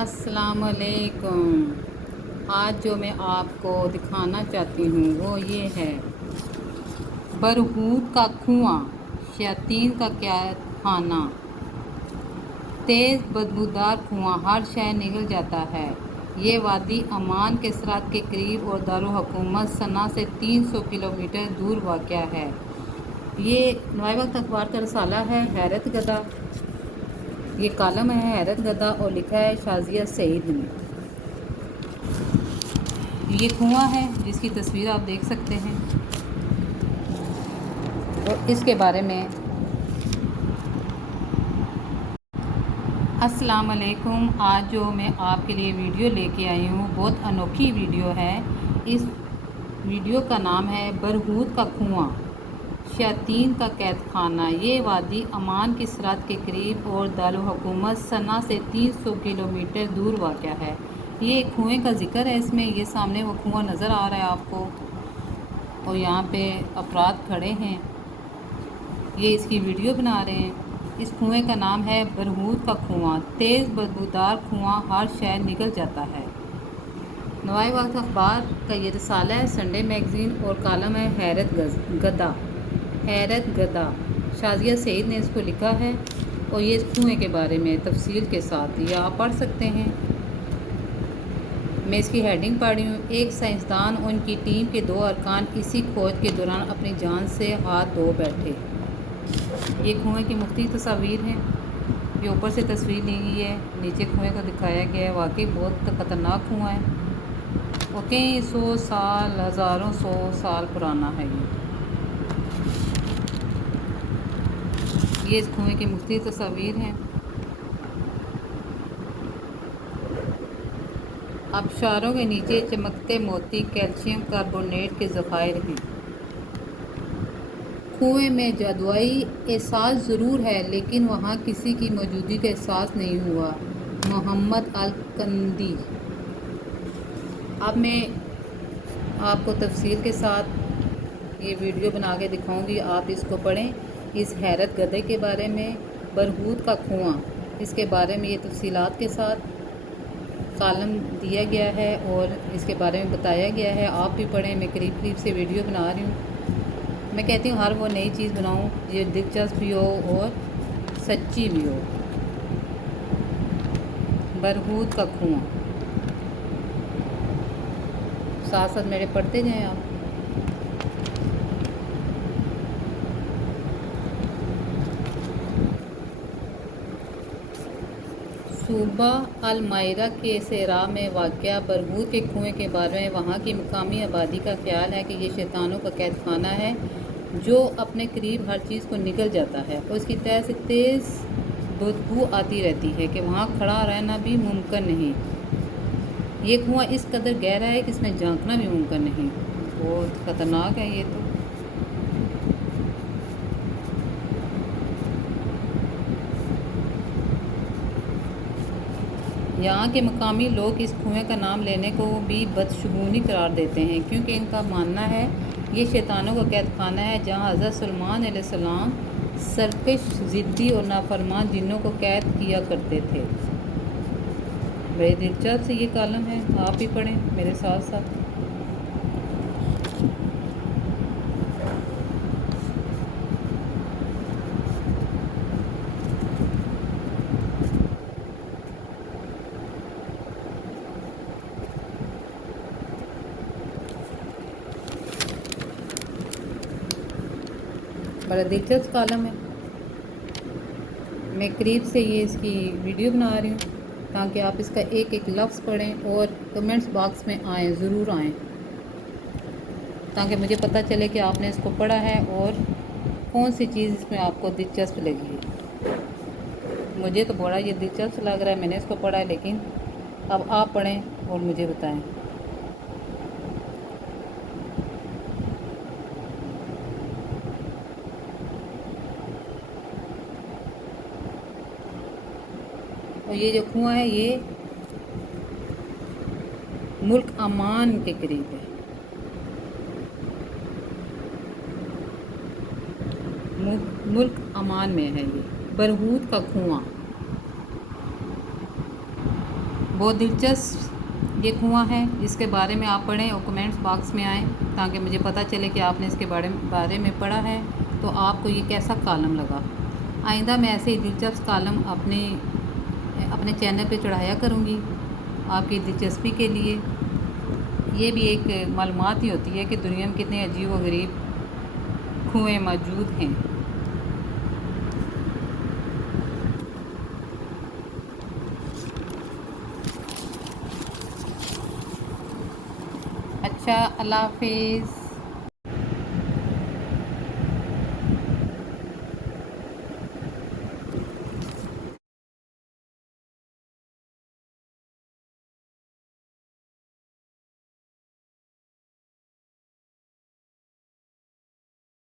السلام علیکم۔ آج جو میں آپ کو دکھانا چاہتی ہوں وہ یہ ہے برہوت کا کنواں، شیاطین کا قید خانہ۔ تیز بدبودار کنواں، ہر شے نگل جاتا ہے۔ یہ وادی عمان کے سرحد کے قریب اور دارالحکومت صنعا سے 300 کلومیٹر دور واقع ہے۔ یہ نوائے وقت اخبار کا رسالہ ہے حیرت گدا، یہ کالم ہے حیرت گدا اور لکھا ہے شازیہ سعید نے۔ یہ کنواں ہے جس کی تصویر آپ دیکھ سکتے ہیں، اور اس کے بارے میں السلام علیکم۔ آج جو میں آپ کے لیے ویڈیو لے کے آئی ہوں بہت انوکھی ویڈیو ہے۔ اس ویڈیو کا نام ہے برہوت کا کنواں، شیاطین کا قید خانہ۔ یہ وادی عمان کی سرحد کے قریب اور دارالحکومت صنعا سے 300 کلومیٹر دور واقع ہے۔ یہ ایک کنویں کا ذکر ہے اس میں، یہ سامنے وہ کنواں نظر آ رہا ہے آپ کو، اور یہاں پہ افراد کھڑے ہیں، یہ اس کی ویڈیو بنا رہے ہیں۔ اس کنویں کا نام ہے برہوت کا کنواں، تیز بدبودار کنواں، ہر شے نگل جاتا ہے۔ نوائے وقت اخبار کا یہ رسالہ ہے، سنڈے میگزین، اور کالم ہے حیرت گدا۔ حیرت گدا شازیہ سعید نے اس کو لکھا ہے، اور یہ اس کنویں کے بارے میں تفصیل کے ساتھ یہ آپ پڑھ سکتے ہیں۔ میں اس کی ہیڈنگ پڑھ رہی ہوں۔ ایک سائنسدان اور ان کی ٹیم کے 2 ارکان اسی کھوج کے دوران اپنی جان سے ہاتھ دھو بیٹھے۔ یہ کنویں کی مختلف تصاویر ہیں، یہ اوپر سے تصویر لی گئی ہے، نیچے کنویں کو دکھایا گیا ہے۔ واقعی بہت خطرناک کنواں ہے، اور کئی 100 سال، ہزاروں 100 سال پرانا ہے۔ یہ اس کنویں کی مختلف تصاویر ہیں۔ آبشاروں کے نیچے چمکتے موتی کیلشیم کاربونیٹ کے ذخائر ہیں۔ کنویں میں جادوئی احساس ضرور ہے، لیکن وہاں کسی کی موجودگی کا احساس نہیں ہوا۔ محمد الکندی۔ اب میں آپ کو تفصیل کے ساتھ یہ ویڈیو بنا کے دکھاؤں گی، آپ اس کو پڑھیں۔ اس حیرت گدے کے بارے میں، برہوت کا کنواں، اس کے بارے میں یہ تفصیلات کے ساتھ کالم دیا گیا ہے اور اس کے بارے میں بتایا گیا ہے۔ آپ بھی پڑھیں، میں قریب قریب سے ویڈیو بنا رہی ہوں۔ میں کہتی ہوں ہر وہ نئی چیز بناؤں یہ دلچسپ بھی ہو اور سچی بھی ہو۔ برہوت کا کنواں، ساتھ ساتھ میرے پڑھتے جائیں آپ۔ صوبہ المائرہ کے صحرا میں واقع برہوت کے کنویں کے بارے میں وہاں کی مقامی آبادی کا خیال ہے کہ یہ شیطانوں کا قید خانہ ہے جو اپنے قریب ہر چیز کو نگل جاتا ہے، اور اس کی تہہ سے تیز بدبو آتی رہتی ہے کہ وہاں کھڑا رہنا بھی ممکن نہیں۔ یہ کنواں اس قدر گہرا ہے کہ اس میں جھانکنا بھی ممکن نہیں۔ بہت خطرناک ہے یہ تو۔ یہاں کے مقامی لوگ اس کنویں کا نام لینے کو بھی بدشگونی قرار دیتے ہیں، کیونکہ ان کا ماننا ہے یہ شیطانوں کا قید خانہ ہے جہاں حضرت سلیمان علیہ السلام سرکش، ضدی اور نافرمان جنوں کو قید کیا کرتے تھے۔ بڑے دلچسپ سے یہ کالم ہے، آپ بھی پڑھیں میرے ساتھ ساتھ۔ بڑا دلچسپ کالم ہے، میں قریب سے یہ اس کی ویڈیو بنا رہی ہوں تاکہ آپ اس کا ایک ایک لفظ پڑھیں اور کمنٹس باکس میں آئیں، ضرور آئیں، تاکہ مجھے پتہ چلے کہ آپ نے اس کو پڑھا ہے اور کون سی چیز اس میں آپ کو دلچسپ لگی ہے۔ مجھے تو بڑا یہ دلچسپ لگ رہا ہے، میں نے اس کو پڑھا ہے، لیکن اب آپ پڑھیں اور مجھے بتائیں۔ اور یہ جو کنواں ہے یہ ملک عمان کے قریب ہے، ملک عمان میں ہے یہ برہوت کا کنواں۔ بہت دلچسپ یہ کنواں ہے، اس کے بارے میں آپ پڑھیں اور کمنٹس باکس میں آئیں تاکہ مجھے پتہ چلے کہ آپ نے اس کے بارے میں پڑھا ہے تو آپ کو یہ کیسا کالم لگا۔ آئندہ میں ایسے ہی دلچسپ کالم اپنے چینل پہ چڑھایا کروں گی آپ کی دلچسپی کے لیے۔ یہ بھی ایک معلومات ہی ہوتی ہے کہ دنیا میں کتنے عجیب و غریب کنویں موجود ہیں۔ اچھا، اللہ حافظ۔